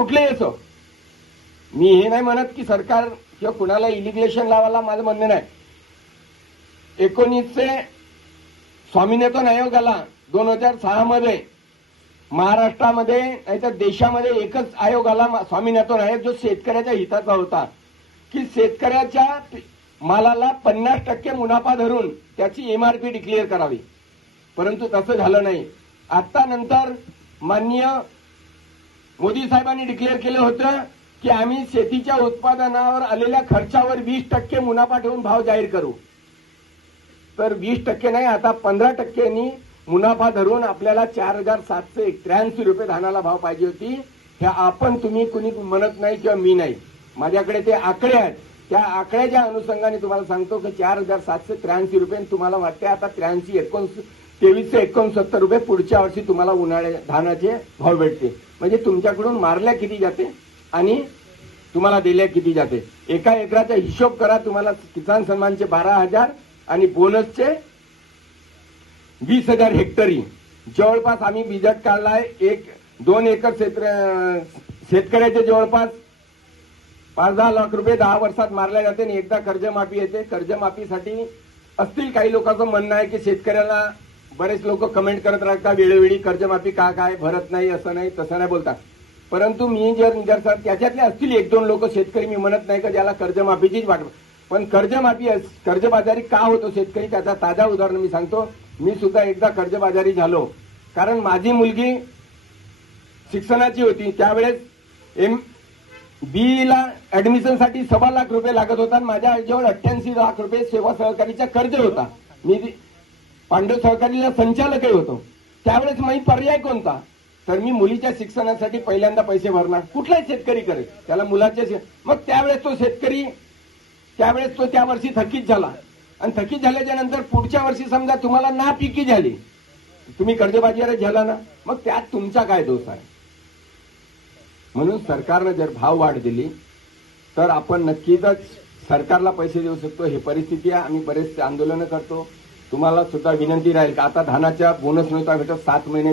कुठले असो मी हे नाही म्हणत की सरकार किंवा कुणाला इलिगेशन लावायला माझं म्हणणं नाही. एकोणीसशे स्वामीनेतन आयोगाला दोन हजार सहा मध्ये महाराष्ट्रामध्ये नाहीतर देशामध्ये एकच आयोग आला मा- स्वामीनाथन आयोग जो शेतकऱ्याच्या हिताचा होता. की शेतकऱ्याच्या मालाला पन्नास टक्के मुनाफा धरून त्याची एमआरपी डिक्लेअर करावी. परंतु तसं झालं नाही. आता नंतर माननीय मोदी साहेबांनी डिक्लेअर केलं होतं की आम्ही शेतीच्या उत्पादनावर आलेल्या खर्चावर वीस टक्के मुनाफा ठेवून भाव जाहीर करू. तर वीस टक्के नाही आता पंधरा टक्क्यांनी मुनाफा धरून आपल्याला चार हजार सातशे त्र्याऐंशी रुपये धानाला भाव पाहिजे होती. हे आपण तुम्ही कुणी म्हणत नाही किंवा मी नाही. माझ्याकडे ते आकडे आहेत. त्या आकड्याच्या अनुषंगाने तुम्हाला सांगतो की चार हजार सातशे त्र्याऐंशी रुपये तुम्हाला वाटते आता त्र्याऐंशी एकोण तेवीसशे एकोणसत्तर रुपये पुढच्या वर्षी तुम्हाला उन्हाळ्या धानाचे भाव भेटते म्हणजे तुमच्याकडून मारल्या किती जाते आणि तुम्हाला दिल्या किती जाते. एका एकराचा हिशोब करा तुम्हाला किसान सन्मानचे बारा हजार आणि बोनसचे वीस हजार हेक्टरी. जवळपास आम्ही बिजट आहे एक दोन एकर क्षेत्र शेतकऱ्याचे जवळपास पाच दहा लाख रुपये दहा वर्षात मारल्या जाते आणि एकदा कर्जमाफी येते. कर्जमाफीसाठी असतील काही लोकांचं म्हणणं आहे की शेतकऱ्याला बरेच लोक कमेंट करत राहतात वेळोवेळी कर्जमाफी का काय भरत नाही असं नाही तसं नाही बोलतात. परंतु मी जर जर सर त्याच्यातले असतील एक दोन लोक शेतकरी मी म्हणत नाही का ज्याला कर्जमाफीचीच वाट पण कर्जमाफी अस- कर्जबाजारी का होतो शेतकरी? त्याचा ताजा उदाहरण मी सांगतो. मी सुद्धा एकदा कर्जबाजारी झालो. कारण माझी मुलगी शिक्षणाची होती. त्यावेळेस एम बीईला ऍडमिशनसाठी सव्वा लाख रुपये लागत होता आणि माझ्याजवळ अठ्ठ्याऐंशी लाख रुपये सेवा सहकारीचा कर्ज होता. मी पांडव सहकारीला संचालकही होतो. त्यावेळेस मी पर्याय कोणता? तर मी मुलीच्या शिक्षणासाठी पहिल्यांदा पैसे भरणार. कुठलाही शेतकरी करेल त्याला मुलाचे मग त्यावेळेस तो शेतकरी त्यावेळेस तो त्या वर्षी थकीत झाला. आणि थकीत झाल्याच्यानंतर पुढच्या वर्षी समजा तुम्हाला नापिकी झाली. तुम्ही कर्जबाजीवर झाला ना? मग त्यात तुमचा काय दोष आहे? म्हणून सरकारनं जर भाव वाढ दिली तर आपण नक्कीच सरकारला पैसे देऊ शकतो. हे परिस्थिती आहे. आम्ही बरेचसे आंदोलनं करतो. तुम्हाला सुद्धा विनंती राहील का? आता धानाच्या बोनस नव्हता भेटत सात महिने